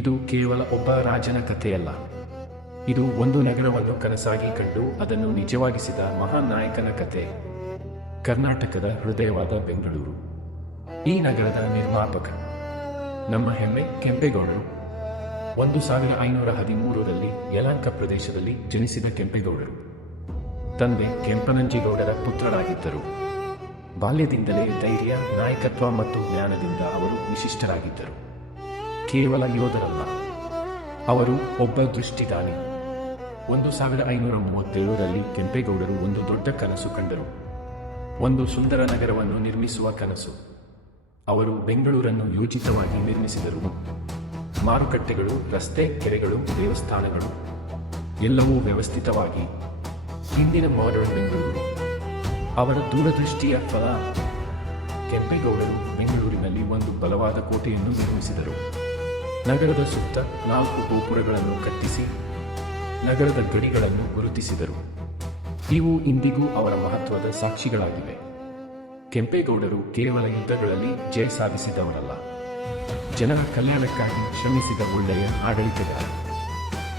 ಇದು ಕೇವಲ ಒಬ್ಬ ರಾಜನ ಕಥೆಯಲ್ಲ. ಇದು ಒಂದು ನಗರವನ್ನು ಕನಸಾಗಿ ಕಂಡು ಅದನ್ನು ನಿಜವಾಗಿಸಿದ ಮಹಾನ್ ನಾಯಕನ ಕಥೆ. ಕರ್ನಾಟಕದ ಹೃದಯವಾದ ಬೆಂಗಳೂರು. ಈ ನಗರದ ನಿರ್ಮಾಪಕ ನಮ್ಮ ಹೆಮ್ಮೆ ಕೆಂಪೇಗೌಡರು. 1513ರಲ್ಲಿ ಯಲಹಂಕ ಪ್ರದೇಶದಲ್ಲಿ ಜನಿಸಿದ ಕೆಂಪೇಗೌಡರು ತಂದೆ ಕೆಂಪನಂಜೇಗೌಡರ ಪುತ್ರರಾಗಿದ್ದರು. ಬಾಲ್ಯದಿಂದಲೇ ಧೈರ್ಯ, ನಾಯಕತ್ವ ಮತ್ತು ಜ್ಞಾನದಿಂದ ಅವರು ವಿಶಿಷ್ಟರಾಗಿದ್ದರು. ಕೇವಲ ಯೋಧರಲ್ಲ, ಅವರು ಒಬ್ಬ ದೃಷ್ಟಿದಾನಿ. 1537ರಲ್ಲಿ ಕೆಂಪೇಗೌಡರು ಒಂದು ದೊಡ್ಡ ಕನಸು ಕಂಡರು. ಒಂದು ಸುಂದರ ನಗರವನ್ನು ನಿರ್ಮಿಸುವ ಕನಸು. ಅವರು ಬೆಂಗಳೂರನ್ನು ಯೋಜಿತವಾಗಿ ನಿರ್ಮಿಸಿದರು. ಮಾರುಕಟ್ಟೆಗಳು, ರಸ್ತೆ, ಕೆರೆಗಳು, ದೇವಸ್ಥಾನಗಳು ಎಲ್ಲವೂ ವ್ಯವಸ್ಥಿತವಾಗಿ. ಇಂದಿನ ಮಾಡರ್ನ್ ಬೆಂಗಳೂರು. ಅವರ ದೂರದೃಷ್ಟಿಯ ಫಲ. ಕೆಂಪೇಗೌಡರು ಬೆಂಗಳೂರಿನಲ್ಲಿ ಒಂದು ಬಲವಾದ ಕೋಟೆಯನ್ನು ನಿರ್ಮಿಸಿದರು. ನಗರದ ಸುತ್ತ 4 ಗೋಪುರಗಳನ್ನು ಕಟ್ಟಿಸಿ ನಗರದ ಗಡಿಗಳನ್ನು ಗುರುತಿಸಿದರು. ಇವು ಇಂದಿಗೂ ಅವರ ಮಹತ್ವದ ಸಾಕ್ಷಿಗಳಾಗಿವೆ. ಕೆಂಪೇಗೌಡರು ಕೇವಲ ಯುದ್ಧಗಳಲ್ಲಿ ಜಯ ಸಾಧಿಸಿದವರಲ್ಲ, ಜನರ ಕಲ್ಯಾಣಕ್ಕಾಗಿ ಶ್ರಮಿಸಿದ ಒಳ್ಳೆಯ ಆಡಳಿತಗಾರ.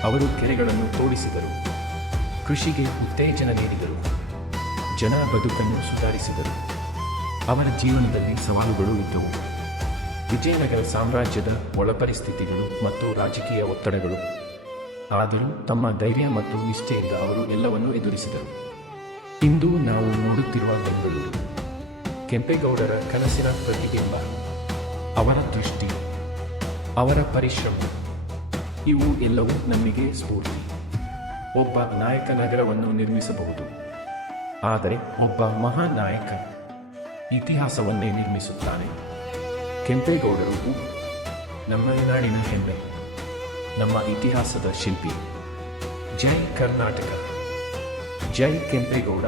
ಅವರು ಕೆರೆಗಳನ್ನು ತೋಡಿಸಿದರು, ಕೃಷಿಗೆ ಉತ್ತೇಜನ ನೀಡಿದರು, ಜನ ಬದುಕನ್ನು ಸುಧಾರಿಸಿದರು. ಅವರ ಜೀವನದಲ್ಲಿ ಸವಾಲುಗಳು ಇದ್ದವು. ವಿಜಯನಗರ ಸಾಮ್ರಾಜ್ಯದ ಒಳಪರಿಸ್ಥಿತಿಗಳು ಮತ್ತು ರಾಜಕೀಯ ಒತ್ತಡಗಳು. ಆದರೂ ತಮ್ಮ ಧೈರ್ಯ ಮತ್ತು ನಿಷ್ಠೆಯಿಂದ ಅವರು ಎಲ್ಲವನ್ನೂ ಎದುರಿಸಿದರು. ಇಂದು ನಾವು ನೋಡುತ್ತಿರುವ ಬೆಂಗಳೂರು ಕೆಂಪೇಗೌಡರ ಕನಸಿನ ಪ್ರತಿಬಿಂಬ. ಅವರ ದೃಷ್ಟಿ, ಅವರ ಪರಿಶ್ರಮ, ಇವು ಎಲ್ಲವೂ ನಮಗೆ ಸ್ಫೂರ್ತಿ. ಒಬ್ಬ ನಾಯಕ ನಗರವನ್ನು ನಿರ್ಮಿಸಬಹುದು, ಆದರೆ ಒಬ್ಬ ಮಹಾನ್ ನಾಯಕ ಇತಿಹಾಸವನ್ನೇ ನಿರ್ಮಿಸುತ್ತಾನೆ. ಕೆಂಪೇಗೌಡರು ನಮ್ಮ ನಾಡಿನ ಹೆಮ್ಮೆ, ನಮ್ಮ ಇತಿಹಾಸದ ಶಿಲ್ಪಿ. ಜೈ ಕರ್ನಾಟಕ, ಜೈ ಕೆಂಪೇಗೌಡ.